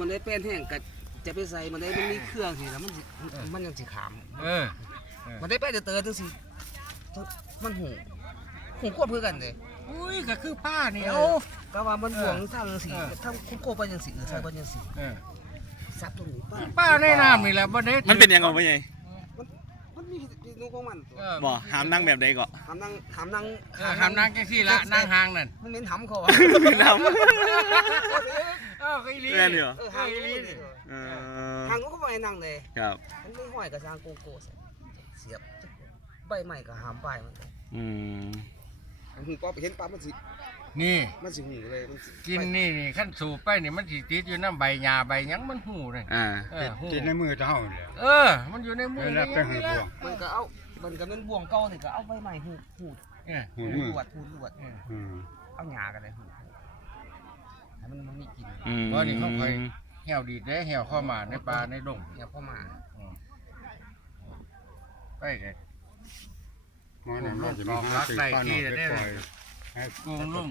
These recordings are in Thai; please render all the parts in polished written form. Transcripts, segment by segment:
มันได้เป็นแห้งก็จะไปใส่มันได้มันมีเครื่องสิแล้วมันยังสิขามมันได้ไปเตอจังสิมันหูควบเพื่อกันเลยอุ้ยก็คือป้านี่ก็ว่ามันห่วงทางสิทางคุณโคไปยังสิใส่บ่ยังสิซับตรงนี้ป้าในน้ำนี่แหละบ่ได้มันเป็นยังไงวะยัยมันมีนูของมันบ่หามนั่งแบบใดก็หามนั่งจังซี่ละนั่งห่างนั่นมันเป็นหำเขาอ่ะเป็นหำไอ้ลีแม่นอยู่หางลีหางก็ไม่นั่งเลยครับมันไม่ห้อยกับทางโกโก้เสียบใบใหม่กับหามใบมันหูปลาเห็นปลามันสินี่มันสิหูเลยกินนี่ขั้นสูบไปนี่มันสิติดอยู่น้ำใบหญ้าใบยังมันหูเลยกินในมือเท่าเลยมันอยู่ในมือแล้วไปหูบ่วงมันก็เอามันก็เป็นบ่วงเก่านี่ก็เอาใบใหม่หูลวดเอาหญ้ากันเลยหูให้มันมีกินเพราะนี่เขาคอยแหวดีได้แหวเข้ามาในป่าในดงแหวเข้ามาไปเลยมันน่ะจะมาหาซื้อข้าวหน่อยไปปล่อยกุ้งลุ่ม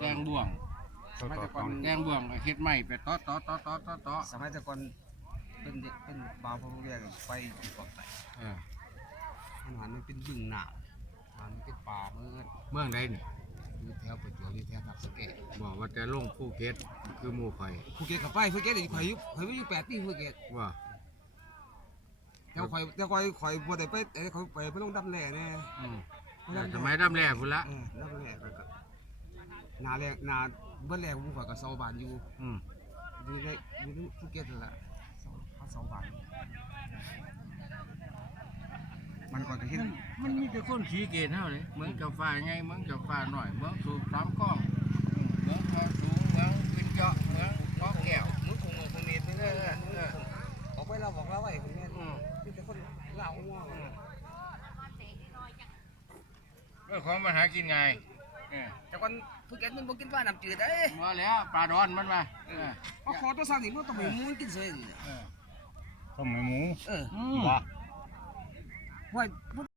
แกงบ่วงแกงบ่วงเฮ็ดไม้ไปต่อสมัยแต่ก่อนเป็นบ่าวพวกเรียนไปอยู่เกาะไต่มันเป็นบึงหนาวมันเป็นป่าเมืองใดนี่อยู่แถวประจวบอยู่แถวทับสแกบอกว่าจะลงภูเก็ตคือหมู่ข่อยภูเก็ตกับไปภูเก็ตข่อยอยู่8 ปีภูเก็ตว่าแต่ข่อยบ่ได้ไปข่อยไปลงดำแหล่แน่ทำไมดำแหล่พุ่นละดำแหล่ก็นาแหล่นาเบิ่นแหล่ผมข่อยก็2 บาทอยู่ภูเก็ตนั่นแหละ2 บาทมันก่อนจะเห็นมันมีแต่คนขี้เกียจเท่าเลยเหมือนกับฟ้าไงเหมือนกับฟ้าหน่อยเหมือนสูบ3 ก้องเหมือนพอสูงเหมือนเป็นเจาะเหมือนก้อแก้วมึงคงเน็ตนี่ออกไปเราบอกเราไว้คนนี้มีแต่คนเล่าว่าของมันหากินไงแต่ก่อนภูเก็ตมันบ่กินปลาน้ำจืดเด้มาแล้วปลาดอนมันมาขอตัวสั่งนี่มันต้องให้หมูกินเสียต้มหมูว่า